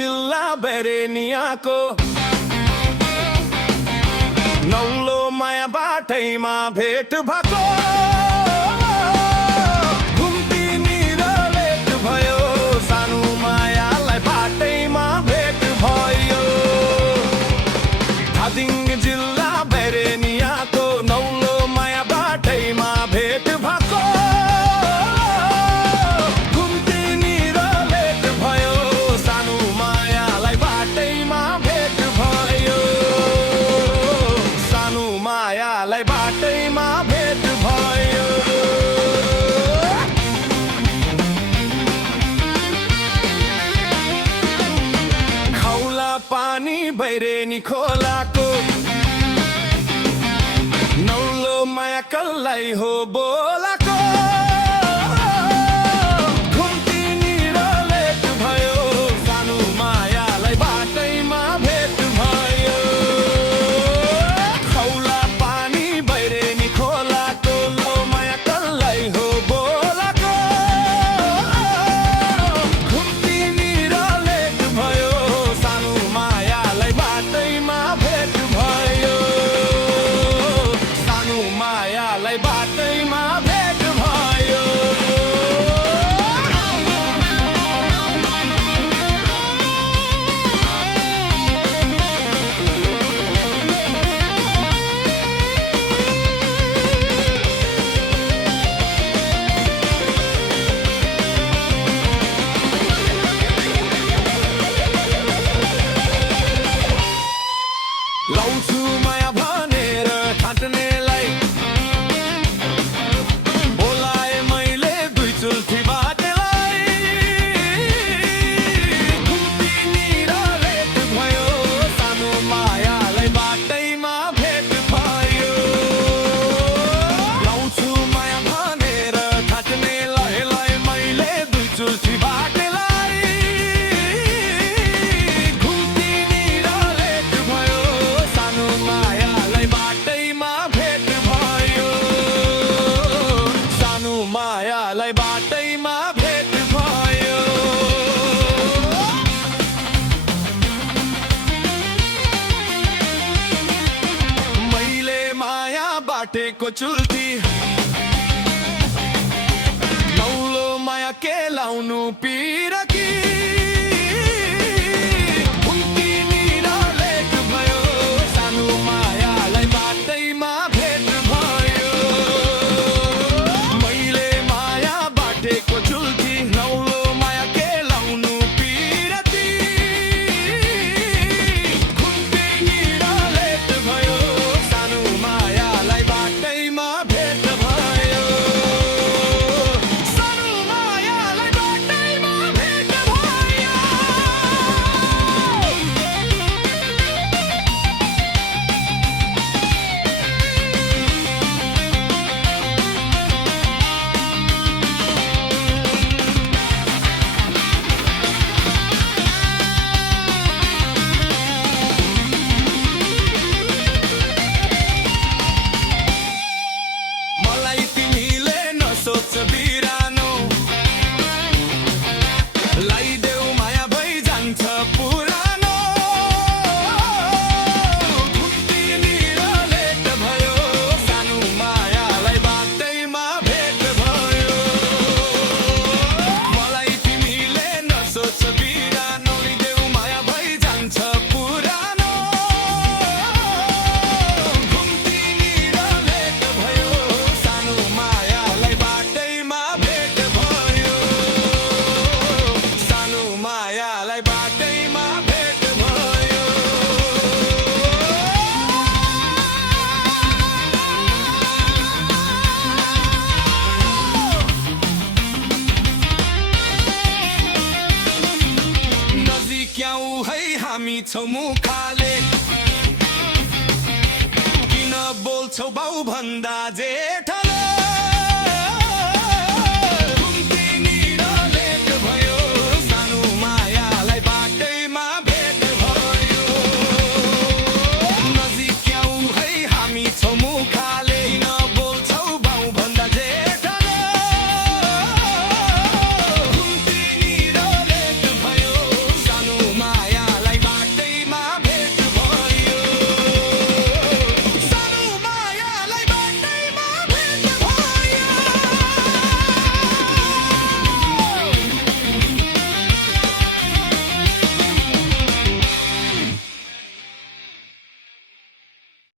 जिल्ला बेरेनियाको नौलो माया बाटैमा भेट भएको घुम्ती निरलेट भयो सानो मायालाई बाटैमा भेट भयो धादिङ जिल्ला बेरेनियाको नौलो माया बाटैमा भेट भएको घुम्ती निरलेट भयो सानो मायालाई बाटैमा भेट भयो सानो मायालाई बाटैमा भेट भयो खौला पानी बैरेनी खोलाको नौलो माया कल्लाई हो बोलाको घुम्ती निरलेट भयो सानो मायालाई बाटैमा भेट भयो खौला पानी बैरेनी खोलाको नौलो माया कल्लाई हो बोलाको घुम्ती निरलेट भयो सानो मायालाई बाटैमा भेट भयो सानो मायालाई बाटैमा भेट भयो लाउँछु माया भनेर थाट्नेलाई बोलाए मैले दुई चुल्ठी बाटेलाई घुम्ती निरलेट भयो सानो मायालाई बाटैमा भेट भयो लाउँछु माया भनेर थाट्नेलाई मैले दुई चुल्ठी बाटेलाई घुम्ती निरलेट भयो सानो मायालाई बाटैमा भेट भयो सानो मायालाई बाटैमा भेट भयो मैले माया बाटेको चुल्ठी नौलो माया के लाउनु पिरकी घुम्ती निरलेट भयो सानो मायालाई बाटैमा भेट भयो मैले माया बाटेको चुल्ठी नौलो माया के लाउनु पिरती घुम्ती निरलेट भयो सानो मायालाई बाटैमा भेट भयो सानो मायालाई बाटैमा भेट भयो मलाई तिमीले नसोच बिरानो लाइदेऊ माया भइ जान्छ पुरानो घुम्ती निरलेट भयो सानो मायालाई बाटैमा भेट भयो मलाई तिमीले नसोच बिरानो लाइदेऊ माया भइ जान्छ पुरानो घुम्ती निरलेट भयो सानो मायालाई बाटैमा भेट भयो सानो मायालाई बाटैमा भेट भयो नजिक्याउ है हामी छौ मुखाले किन बोल्छौ बाउ भन्दा जेठ